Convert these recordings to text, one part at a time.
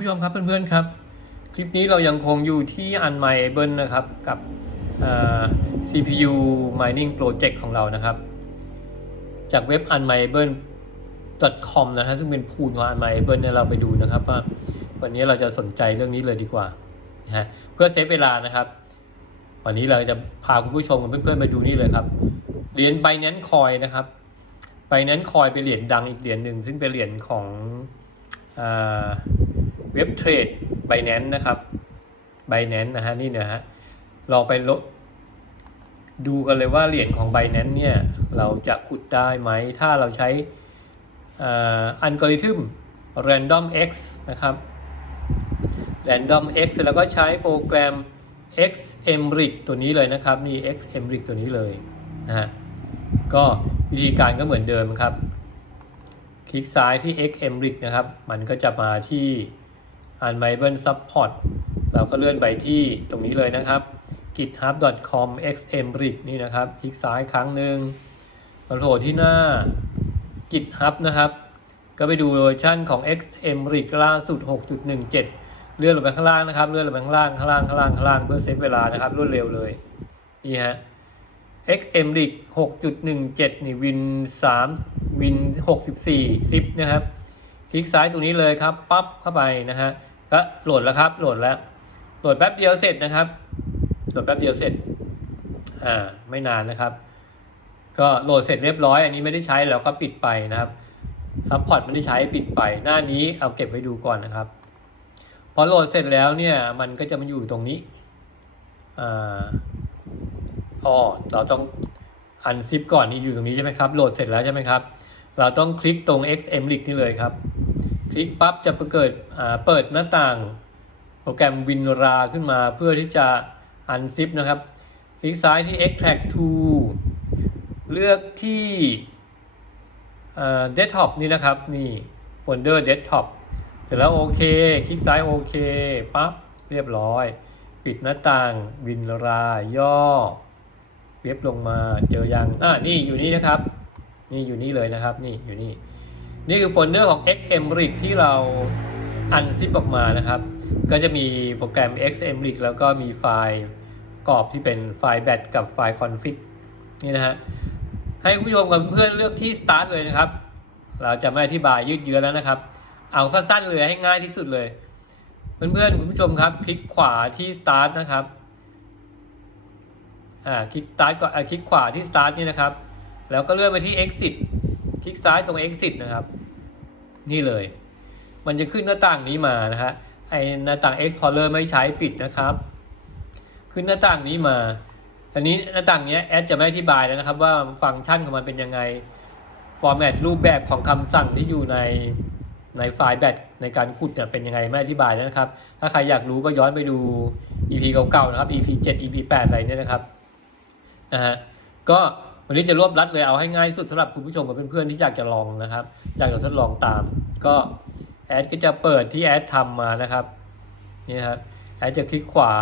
ผู้ชมครับเพื่อนๆครับ คลิปนี้เรายังคงอยู่ที่ Unmiable นะครับกับ CPU Mining Project ของเรานะครับ จากเว็บ unmiable.com นะฮะซึ่งเป็นพูลของ Unmiable เนี่ยเราไปดูนะครับว่าวันนี้เราจะสนใจเรื่องนี้เลยดีกว่านะฮะเพื่อเซฟเวลานะครับ วันนี้เราจะพาคุณผู้ชมกับเพื่อนๆไปดูนี่เลยครับเหรียญ Binance Coin นะครับ Binance Coin เป็นเหรียญดังอีกเหรียญหนึ่งซึ่งเป็นเหรียญของอ เว็บเทรด Binance นะครับ Binance นะฮะนี่นะฮะเราไปลดดูกันเลยว่าเหรียญของ Binance เนี่ยเราจะขุดได้ไหม ถ้าเราใช้อัลกอริทึม Random X นะครับ Random X แล้วก็ใช้โปรแกรม XMRIT ตัวนี้เลยนะครับ นี่ XMRIT ตัวนี้เลยนะฮะก็วิธีการก็เหมือนเดิมครับ คลิกซ้ายที่ XMRIT นะครับ มันก็จะมาที่ Unmiable Support เราก็เลื่อนไปที่ตรงนี้เลยนะครับ github.com xmrit นี่นะครับ คลิกซ้ายครั้งหนึ่งมาโหลดที่หน้า GitHub นะครับ ก็ไปดูเวอร์ชันของ xmrit ล่าสุด 6.17 เลื่อนลงไปข้างล่างนะครับ เลื่อนลงไปข้างล่าง ข้างล่าง ข้างล่าง ข้างล่าง เพื่อเซฟเวลานะครับ รวดเร็วเลย นี่ฮะ xmrit 6.17 นี่วิน 3 วิน 64 10 นะครับ คลิกซ้ายตรงนี้เลยครับ ปั๊บเข้าไปนะฮะ ก็โหลดแล้วครับ โหลดแล้ว โหลดแป๊บเดียวเสร็จนะครับ โหลดแป๊บเดียวเสร็จ อ่า ไม่นานนะครับ ก็โหลดเสร็จเรียบร้อย อันนี้ไม่ได้ใช้แล้วก็ปิดไปนะครับซัพพอร์ตไม่ได้ใช้ปิดไป หน้านี้เอาเก็บไว้ดูก่อนนะครับ พอโหลดเสร็จแล้วเนี่ย มันก็จะมาอยู่ตรงนี้ อ่าอ๋อเราต้องอันซิปก่อนนี่อยู่ตรงนี้ใช่ไหมครับ โหลดเสร็จแล้วใช่ไหมครับ เราต้องคลิกตรง XMLink นี่เลยครับ คลิกปั๊บจะเกิดเปิดหน้าต่าง โปรแกรม WinRAR ขึ้นมาเพื่อที่จะ unzip นะครับ คลิกซ้ายที่ extract to เลือกที่อ่า desktop นี่นะครับ นี่โฟลเดอร์ desktop เสร็จแล้วโอเค คลิกซ้ายโอเคปั๊บเรียบร้อย ปิดหน้าต่าง WinRAR ย่อ เว็บลงมาเจอยังอ่านี่อยู่นี่นะครับ นี่อยู่นี่เลยนะครับ นี่อยู่นี่ นี่คือโฟลเดอร์ของ XMRIT ที่เรา unzip ออกมานะครับ ก็จะมีโปรแกรม XMRIT แล้วก็มีไฟล์กรอบที่เป็นไฟล์ bat กับไฟล์ config นี่นะฮะ ให้คุณผู้ชมกับเพื่อนเลือกที่ start เลยนะครับ เราจะไม่อธิบายยืดเยื้อแล้วนะครับ เอาสั้นๆเลยให้ง่ายที่สุดเลย เพื่อนๆคุณผู้ชมครับ คลิกขวาที่ start นะครับ อ่า คลิก start ก่อนคลิกขวาที่ start นี่นะครับ แล้วก็เลื่อนไปที่ exit คลิกซ้ายตรง exit นะครับ นี่เลย มันจะขึ้นหน้าต่างนี้มานะฮะไอหน้าต่าง explorer ไม่ใช้ปิดนะครับ ขึ้นหน้าต่างนี้มาอันนี้หน้าต่างเนี้ยแอดจะไม่อธิบายแล้วนะครับ ว่าฟังก์ชันของมันเป็นยังไงฟอร์แมตรูปแบบของคำสั่งที่อยู่ในในไฟล์แบตในการขุดเนี่ยเป็นยังไงไม่อธิบายแล้วนะครับ ถ้าใครอยากรู้ก็ย้อนไปดู EP เก่าๆนะครับ EP 7 EP 8อะไรเนี่ยนะครับนะฮะก็ วันนี้จะรวบรัดเลยเอาให้ง่ายสุดสำหรับคุณผู้ชมกับเพื่อนๆที่อยากจะลองนะครับ อยากจะทดลองตาม ก็แอดก็จะเปิดที่แอดทำมานะครับนี่ครับแอดจะคลิกขวา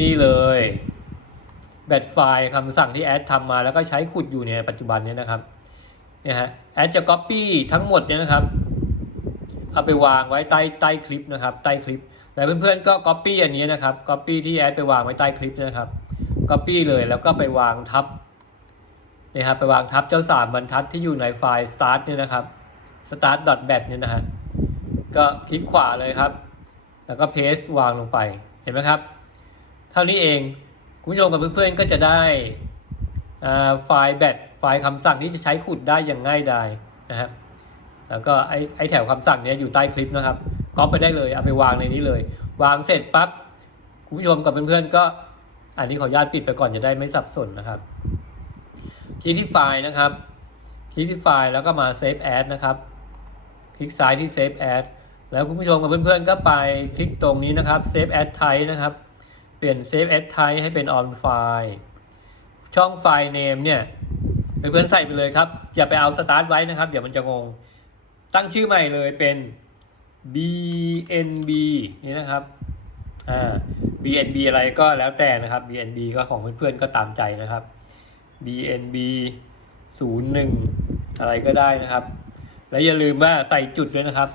นี่เลยแบตไฟล์คำสั่งที่แอดทำมาแล้วก็ใช้ขุดอยู่ในปัจจุบันนี้นะครับเนี่ยฮะแอดจะ Copy ทั้งหมดเนี่ยนะครับ เอาไปวางไว้ใต้ใต้คลิปนะครับ ใต้คลิปแล้วเพื่อนๆก็ Copy อันนี้นะครับ Copy ที่แอดไปวางไว้ใต้คลิปนะครับ Copy เลยแล้วก็ไปวางทับนี่ครับไปวางทับเจ้าสามบรรทัดที่อยู่ในไฟล์ start เนี่ยนะครับ start.bat เนี่ยนะฮะก็คลิกขวาเลยครับ แล้วก็ paste วางลงไปเห็นไหมครับ เท่านี้เองคุณผู้ชมกับเพื่อนๆก็จะได้ไฟล์แบตไฟล์คำสั่งที่จะใช้ขุดได้อย่างง่ายดายนะครับแล้วก็ไอ้ไอแถวคำสั่งเนี้ยอยู่ใต้คลิปนะครับก๊อปไปได้เลยเอาไปวางในนี้เลย วางเสร็จปั๊บคุณผู้ชมกับเพื่อนๆก็ อันนี้ขออนุญาตปิดไปก่อนจะได้ไม่สับสนนะครับ คลิกที่ไฟล์นะครับ คลิกที่ไฟล์แล้วก็มา Save As นะครับ คลิกซ้ายที่ Save As แล้วคุณผู้ชมกับเพื่อนๆก็ไปคลิกตรงนี้นะครับ Save As Type นะครับ เปลี่ยน Save As Type ให้เป็น On File ช่องไฟล์ Name เนี่ยเพื่อนๆใส่ไปเลยครับ อย่าไปเอา Start ไว้นะครับ เดี๋ยวมันจะงง ตั้งชื่อใหม่เลยเป็น BNB นี่นะครับ อ่า BNB อะไรก็แล้วแต่นะครับ BNB ก็ของเพื่อนๆก็ตามใจนะครับ BNB 01 อะไรก็ได้นะครับ แล้วอย่าลืมว่าใส่จุดด้วยนะครับ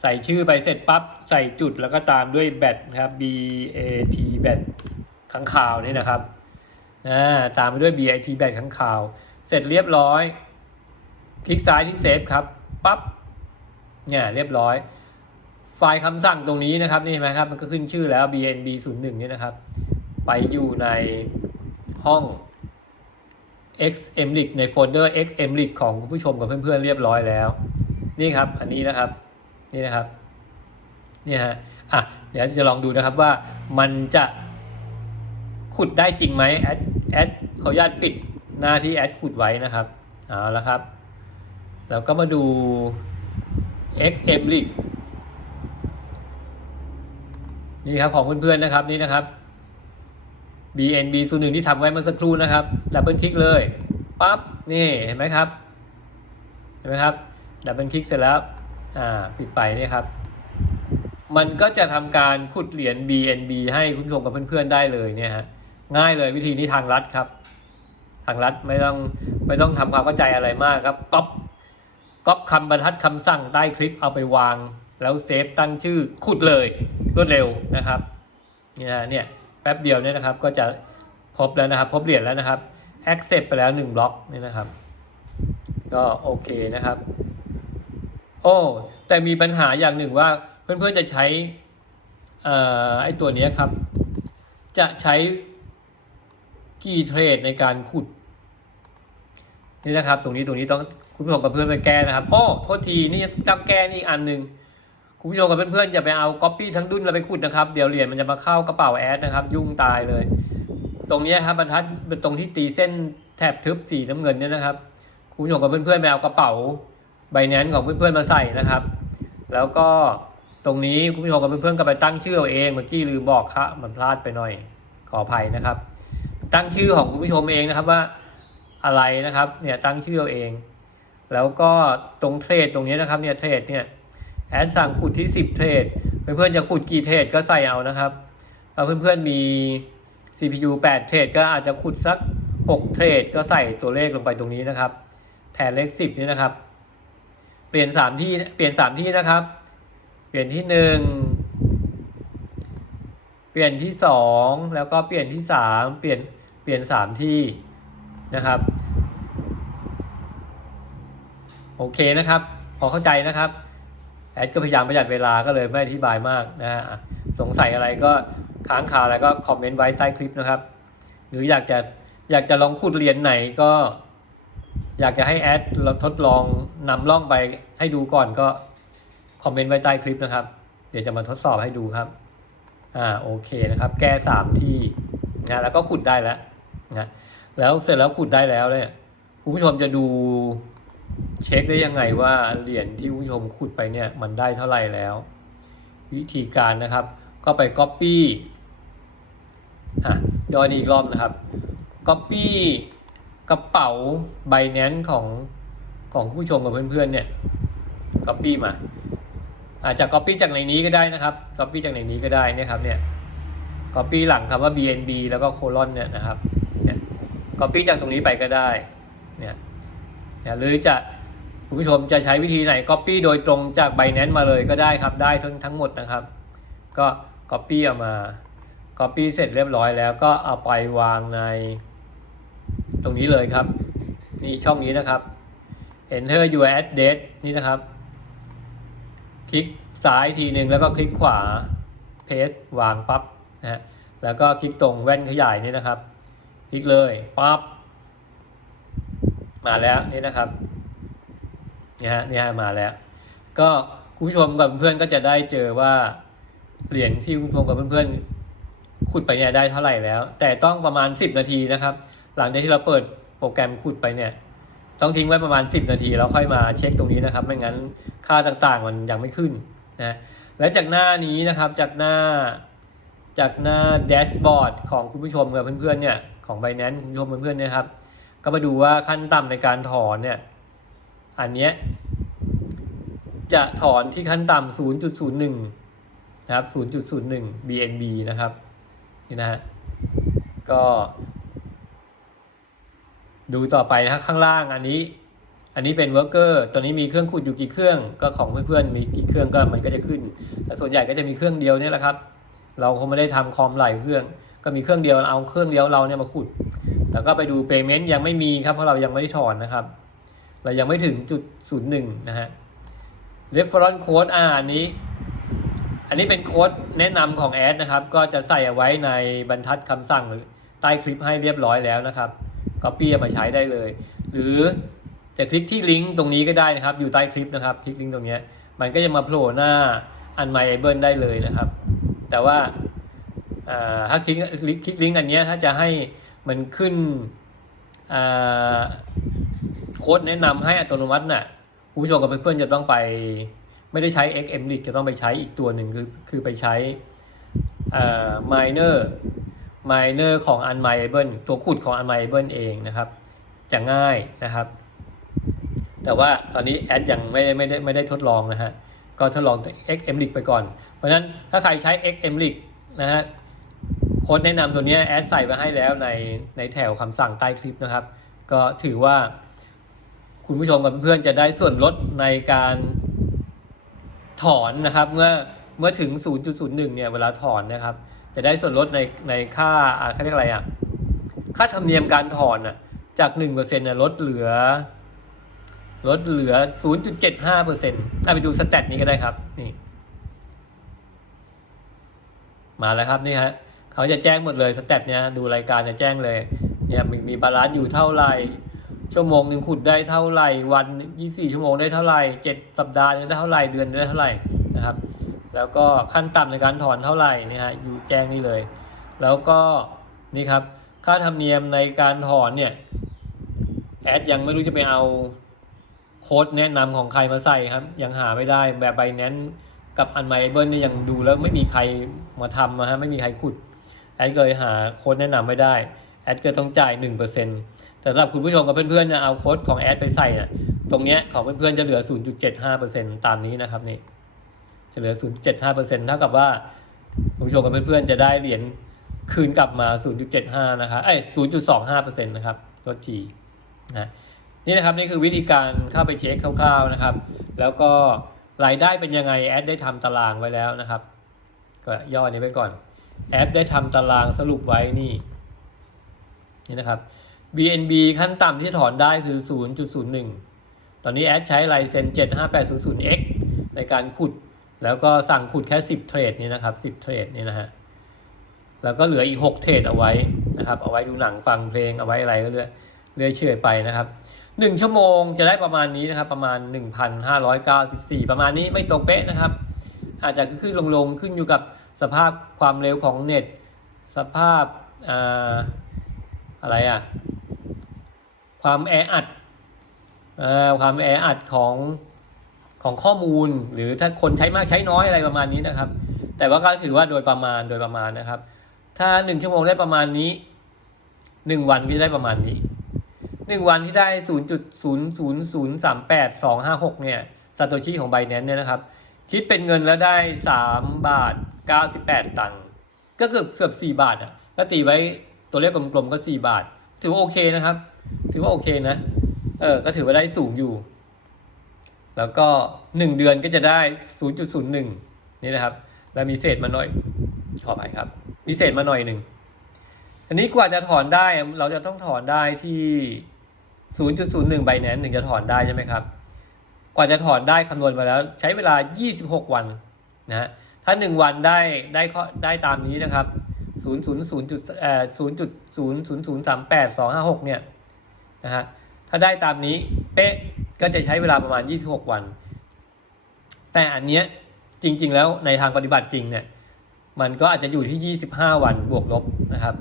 ใส่ชื่อไปเสร็จปั๊บใส่จุดแล้วก็ตามด้วยแบตนะครับ B A T แบตข้างข่าวนี่นะครับอ่าตามไปด้วย B A T แบตข้างข่าว เสร็จเรียบร้อย คลิกซ้ายที่เซฟครับปั๊บเนี่ยเรียบร้อย ไฟล์คำสั่งตรงนี้นะครับนี่เห็นไหมครับมันก็ขึ้นชื่อแล้ว bnb 0 1เนี่ยนะครับ ไปอยู่ในห้อง xmlik ในโฟลเดอร์ xmlik ของคุณผู้ชมกับเพื่อนๆเรียบร้อยแล้ว นี่ครับอันนี้นะครับนี่นะครับนี่ฮะอะเดี๋ยวจะลองดูนะครับว่ามันจะขุดได้จริงไหมแอดแอดขออนุญาตปิดหน้าที่แอดขุดไว้นะครับเอาละครับเราก็มาดู xmlik นี่ครับของเพื่อนๆนะครับนี่นะครับ bnb 0 1ที่ทำไว้เมื่อสักครู่นะครับดับเบิลคลิกเลยปั๊บนี่เห็นไหมครับ เห็นไหมครับดับเบิลคลิกเสร็จแล้วอ่าปิดไปนี่ครับ มันก็จะทำการขุดเหรียญ BNB ให้คุณผู้ชมกับเพื่อนๆได้เลยเนี่ยฮะง่ายเลยวิธีนี้ทางลัดครับ ทางลัดไม่ต้องไม่ต้องทำความเข้าใจอะไรมากครับก๊อปก๊อปคำบรรทัดคำสั่งใต้คลิปเอาไปวาง แล้วเซฟตั้งชื่อขุดเลย รวดเร็วนะครับนี่นะเนี่ยแป๊บเดียวเนี่ยนะครับก็จะพบแล้วนะครับ พบเหรียญแล้วนะครับ accept ไปแล้ว 1 บล็อกนี่นะครับ ก็โอเคนะครับ โอ้แต่มีปัญหาอย่างหนึ่งว่าเพื่อนๆจะใช้อ่อไอตัวนี้ครับ จะใช้กี่เทรดในการขุดนี่นะครับ ตรงนี้ตรงนี้ต้องคุณผู้ชมกับเพื่อนไปแก้นะครับ โอ้โทษทีนี่จำแก้นี่อันหนึ่ง คุณผู้ชมกับเพื่อนๆอย่าไปเอาก๊อปปี้ทั้งดุนแล้วไปขุดนะครับ เดี๋ยวเหรียญมันจะมาเข้ากระเป๋าแอดนะครับ ยุ่งตายเลย ตรงนี้ครับบรรทัดตรงที่ตีเส้นแถบทึบสีน้ำเงินเนี่ยนะครับ คุณผู้ชมกับเพื่อนๆไปเอากระเป๋าใบแนนของเพื่อนๆมาใส่นะครับ แล้วก็ตรงนี้คุณผู้ชมกับเพื่อนๆก็ไปตั้งชื่อเอาเองเมื่อกี้ลืมบอกครับมันพลาดไปหน่อยขออภัยนะครับ ตั้งชื่อของคุณผู้ชมเองนะครับว่าอะไรนะครับเนี่ยตั้งชื่อเอาเอง แล้วก็ตรงเทรดตรงนี้นะครับเนี่ยเทรดเนี่ย แอดสั่งขุดที่ 10 เทรด เพื่อนๆจะขุดกี่เทรดก็ใส่เอานะครับถ้าเพื่อนๆมี CPU 8 เทรดก็อาจจะขุดสัก 6 เทรด ก็ใส่ตัวเลขลงไปตรงนี้นะครับ แทนเลข 10 นี่นะครับ เปลี่ยน 3 ที่ เปลี่ยน 3 ที่นะครับ เปลี่ยนที่ 1 เปลี่ยนที่ 2 แล้วก็เปลี่ยนที่ 3 เปลี่ยน เปลี่ยน 3 ที่นะครับ โอเคนะครับ พอเข้าใจนะครับ แอดก็พยายามประหยัดเวลาก็เลยไม่อธิบายมากนะฮะสงสัยอะไรก็ค้างคาอะไรก็คอมเมนต์ไว้ใต้คลิปนะครับ หรืออยากจะอยากจะลองขุดเหรียญไหนก็ อยากจะให้แอดเราทดลองนำล่องไปให้ดูก่อนก็คอมเมนต์ไว้ใต้คลิปนะครับ เดี๋ยวจะมาทดสอบให้ดูครับอ่าโอเคนะครับ แก้สามที่นะแล้วก็ขุดได้แล้วนะแล้วเสร็จแล้วขุดได้แล้วเนี่ยคุณผู้ชมจะดู เช็คได้ยังไงว่าเหรียญที่คุณผู้ชมขุดไปเนี่ยมันได้เท่าไหร่แล้ว วิธีการนะครับ ก็ไป Copy อะย้อนอีกรอบนะครับ Copy กระเป๋า Binance ของของคุณผู้ชมกับเพื่อนๆเนี่ย Copy มาอาจจะ Copy จากในนี้ก็ได้นะครับ Copy จากในนี้ก็ได้นี่ครับเนี่ย Copy หลังคำว่า BNB แล้วก็โคลอนเนี่ยนะครับเนี่ย Copy จากตรงนี้ไปก็ได้เนี่ย หรือจะคุณผู้ชมจะใช้วิธีไหน Copy โดยตรงจาก Binance มาเลยก็ได้ครับได้ทั้งทั้งหมดนะครับ ก็ Copy เอามา Copy เสร็จเรียบร้อยแล้วก็เอาไปวางใน ตรงนี้เลยครับ นี่ช่องนี้นะครับ Enter your address นี่นะครับ คลิกซ้ายทีหนึ่งแล้วก็คลิกขวา paste วางปั๊บนะฮะแล้วก็คลิกตรงแว่นขยายนี่นะครับ คลิกเลยปั๊บ มาแล้วนี่นะครับนี่ฮะนี่ฮะมาแล้ว ก็คุณผู้ชมกับเพื่อนก็จะได้เจอว่าเหรียญที่คุณผู้ชมกับเพื่อนๆขุดไปเนี่ยได้เท่าไหร่แล้ว แต่ต้องประมาณ 10 นาทีนะครับ หลังจากที่เราเปิดโปรแกรมขุดไปเนี่ย ต้องทิ้งไว้ประมาณ 10 นาทีแล้วค่อยมาเช็คตรงนี้นะครับ ไม่งั้นค่าต่างๆมันยังไม่ขึ้นนะและจากหน้านี้นะครับจากหน้าจากหน้าแดชบอร์ดของคุณผู้ชมกับเพื่อนๆเนี่ยของ b บ n a n c e คุณผู้ชมเพื่อนๆเนี่ยครับ ก็มาดูว่าขั้นต่ำในการถอนเนี่ย อันเนี้ยจะถอนที่ขั้นต่ำ0.01 นะครับ 0.01 BNB นะครับ นี่นะฮะ ก็ ดูต่อไปนะครับข้างล่างอันนี้ อันนี้เป็นเวิร์กเกอร์ตัวนี้มีเครื่องขุดอยู่กี่เครื่อง ก็ของเพื่อนๆ มีกี่เครื่องก็มันก็จะขึ้น แต่ส่วนใหญ่ก็จะมีเครื่องเดียวเนี่ยแหละครับ เราคงไม่ได้ทำคอมหลายเครื่อง ก็มีเครื่องเดียว เอาเครื่องเดียวเราเนี่ยมาขุด แล้วก็ไปดูเปเมนต์ยังไม่มีครับเพราะเรายังไม่ได้ถอนนะครับ เรายังไม่ถึงจุดศูนย์หนึ่งนะฮะ reference code อ่าอันนี้ อันนี้เป็นโค้ดแนะนำของแอดนะครับ ก็จะใส่เอาไว้ในบรรทัดคำสั่งหรือใต้คลิปให้เรียบร้อยแล้วนะครับก็ปี้มาใช้ได้เลย หรือจะคลิกที่ลิงก์ตรงนี้ก็ได้นะครับ อยู่ใต้คลิปนะครับ คลิกลิงก์ตรงนี้มันก็จะมาโผล่หน้า Unmyable ได้เลยนะครับ แต่ว่าถ้าคลิกคลิกลิงก์อันนี้ถ้าจะให้ มันขึ้นโค้ดแนะนำให้อัตโนมัติน่ะคุณผู้ชมกับเพื่อนๆจะต้องไป ไม่ได้ใช้ XMLit จะต้องไปใช้อีกตัวหนึ่งคือคือไปใช้ miner miner ของ unmyable ตัวขุดของ unmyable เองนะครับ จะง่ายนะครับ แต่ว่าตอนนี้แอดยังไม่ได้ไม่ได้ไม่ได้ทดลองนะฮะก็ทดลอง XMLit ไปก่อน เพราะฉะนั้นถ้าใครใช้ XMLit นะฮะ โค้ดแนะนำตัวนี้แอดใส่มาให้แล้วในในแถวคำสั่งใต้คลิปนะครับ ก็ถือว่าคุณผู้ชมกับเพื่อนจะได้ส่วนลดในการถอนนะครับ เมื่อเมื่อถึง 0.01 เนี่ยเวลาถอนนะครับ จะได้ส่วนลดในในค่าอ่าเขาเรียกอะไรอะค่าธรรมเนียมการถอนอะจาก1%เนี่ยลดเหลือ ลดเหลือ 0.75%อะไปดูสแตทนี้ก็ได้ครับนี่มาแล้วครับนี่ฮะ เขาจะแจ้งหมดเลยสแตทเนี้ยดูรายการจะแจ้งเลยเนี่ยมีมีบาลานซ์อยู่เท่าไหร่ ชั่วโมงหนึ่งขุดได้เท่าไหร่ วัน24ชั่วโมงได้เท่าไหร่7สัปดาห์ได้เท่าไหร่เดือนได้เท่าไหร่นะครับ แล้วก็ขั้นต่ำในการถอนเท่าไหร่นี่ฮะอยู่แจ้งนี่เลย แล้วก็นี่ครับค่าธรรมเนียมในการถอนเนี่ยแอดยังไม่รู้จะไปเอาโค้ดแนะนำของใครมาใส่ครับ ยังหาไม่ได้แบบไบแนนกับอันไมเบิลนี่ยังดูแล้วไม่มีใครมาทำนะฮะไม่มีใครขุด แอดเลยหาโค้ดแนะนำไม่ได้แอดก็ต้องจ่าย 1%แต่สำหรับคุณผู้ชมกับเพื่อนๆเนี่ยเอาโค้ดของแอดไปใส่นะตรงเนี้ยของเพื่อนๆจะเหลือ 0.75%ตามนี้นะครับนี่จะเหลือ 0.75%เท่ากับว่าคุณผู้ชมกับเพื่อนๆจะได้เหรียญคืนกลับมา 0.75 นะครับเอ้ย0.25%นะครับตัวจีนะนี่นะครับนี่คือวิธีการเข้าไปเช็คคร่าวๆนะครับ แล้วก็รายได้เป็นยังไงแอดได้ทำตารางไว้แล้วนะครับ ก็ย่อนี้ไว้ก่อน แอปได้ทำตารางสรุปไว้นี่นี่นะครับ BNB ขั้นต่ำที่ถอนได้คือ 0.01 ตอนนี้แอดใช้ไลเซน 75800X ในการขุด แล้วก็สั่งขุดแค่ 10 เทรดนี่นะครับ 10 เทรดนี่นะฮะ แล้วก็เหลืออีก 6 เทรดเอาไว้นะครับ เอาไว้ดูหนังฟังเพลงเอาไว้อะไรก็เรื่อยเรื่อยเฉยไปนะครับ 1 ชั่วโมงจะได้ประมาณนี้นะครับ ประมาณ 1,594 ประมาณนี้ไม่ตรงเป๊ะนะครับ อาจจะขึ้นลงๆขึ้นอยู่กับ สภาพความเร็วของเน็ต สภาพอาอะไรอะความแออัดอความแออัดของของข้อมูล หรือถ้าคนใช้มากใช้น้อยอะไรประมาณนี้นะครับ แต่ว่าก็ถือว่าโดยประมาณโดยประมาณนะครับ ถ้าหนึ่งชั่วโมงได้ประมาณนี้หนึ่งวันก็จะได้ประมาณนี้หนึ่งวันที่ได้ศูนย์จุดศูนย์ศูนย์ศูนย์สามแปดสองห้าหกเนี่ยซาโตชิของไบแนนเนี่ยนะครับ คิดเป็นเงินแล้วได้สามบาทเก้าสิบแปดตังค์ก็เกือบเกือบสี่บาทอะก็ตีไว้ตัวเลขกลมๆก็สี่บาท ถือว่าโอเคนะครับ ถือว่าโอเคนะ เออ ก็ถือว่าได้สูงอยู่ แล้วก็หนึ่งเดือนก็จะได้ศูนย์จุดศูนย์หนึ่งนี่นะครับ แล้วมีเศษมาหน่อย ขออภัยครับ มีเศษมาหน่อยหนึ่งอันนี้กว่าจะถอนได้เราจะต้องถอนได้ที่ศูนย์จุดศูนย์หนึ่งใบแนนถึงจะถอนได้ใช่ไหมครับ กว่าจะถอนได้คำนวณมาแล้วใช้เวลา 26 วันนะฮะถ้า 1 วันได้ได้ข้อได้ตามนี้นะครับ 0 0 0จุดเอ่อ0จุด0 0 0 3 8 2 5 6เนี่ยนะฮะถ้าได้ตามนี้เป๊ะก็จะใช้เวลาประมาณ 26 วัน แต่อันเนี้ยจริง ๆ แล้วในทางปฏิบัติจริงเนี่ยมันก็อาจจะอยู่ที่ 25 วันบวกลบนะครับ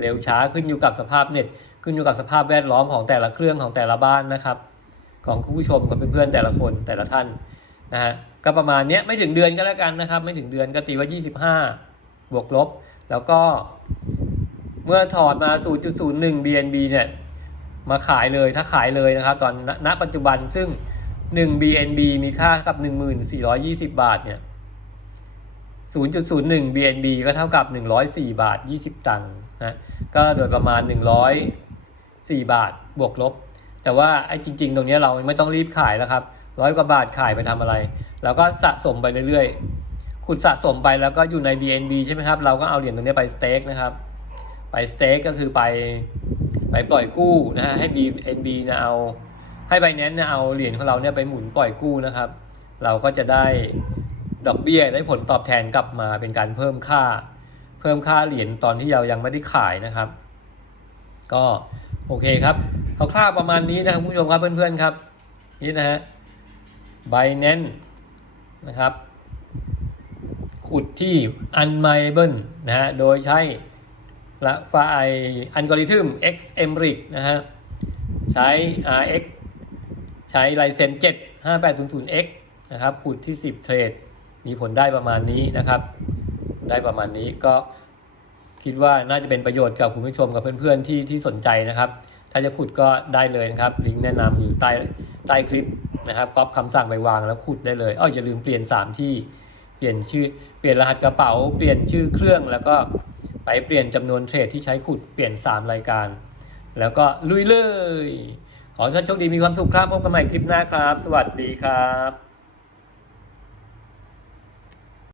เร็วช้าขึ้นอยู่กับสภาพเน็ตขึ้นอยู่กับสภาพแวดล้อมของแต่ละเครื่องของแต่ละบ้านนะครับ ของคุณผู้ชมกับเพื่อนๆแต่ละคนแต่ละท่านนะฮะก็ประมาณเนี้ยไม่ถึงเดือนก็แล้วกันนะครับ ไม่ถึงเดือนก็ตีว่า 25 บวกลบ แล้วก็เมื่อถอดมา 0.01 BNB เนี่ยมาขายเลยถ้าขายเลยนะครับ ตอนณณปัจจุบันซึ่ง 1 BNB มีค่ากับ 1420 บาทเนี่ย 0.01 BNB ก็เท่ากับ 104 บาท 20 ตังค์นะก็โดยประมาณ 104 บาทบวกลบ แต่ว่าไอ้จริง ๆ ตรงนี้เราไม่ต้องรีบขายแล้วครับร้อยกว่าบาทขายไปทำอะไรแล้วก็สะสมไปเรื่อยๆ ขุดสะสมไปแล้วก็อยู่ใน BNB ใช่ไหมครับ เราก็เอาเหรียญตรงนี้ไปสเต็กนะครับ ไปสเต็กก็คือไปไปปล่อยกู้นะฮะให้ BNB นี่ยเอาให้ไบแนนเนี่ยเอาเหรียญของเราเนี่ยไปหมุนปล่อยกู้นะครับ เราก็จะได้ดอกเบี้ยได้ผลตอบแทนกลับมาเป็นการเพิ่มค่า เพิ่มค่าเหรียญตอนที่เรายังไม่ได้ขายนะครับ ก็โอเคครับ คร่าวๆประมาณนี้นะครับคุณผู้ชมครับเพื่อนๆครับ นี่นะฮะ Binance นะครับ ขุดที่ Unmable นะฮะโดยใช้ละไฟล์อัลกอริทึม XMRIC นะฮะใช้ RX ใช้ไลเซน 75800X นะครับขุดที่ 10 เทรด มีผลได้ประมาณนี้นะครับ ได้ประมาณนี้ก็คิดว่าน่าจะเป็นประโยชน์กับคุณผู้ชมกับเพื่อนๆที่ที่สนใจนะครับ ถ้าจะขุดก็ได้เลยนะครับ ลิงก์แนะนำอยู่ใต้ใต้คลิปนะครับก๊อปคำสั่งไปวางแล้วขุดได้เลยอ้ออย่าลืมเปลี่ยน 3 ที่เปลี่ยนชื่อเปลี่ยนรหัสกระเป๋า เปลี่ยนชื่อเครื่องแล้วก็ไปเปลี่ยนจำนวนเทรดที่ใช้ขุดเปลี่ยน 3 รายการ แล้วก็ลุยเลย ขอท่านโชคดีมีความสุขครับพบกันใหม่คลิปหน้าครับ สวัสดีครับ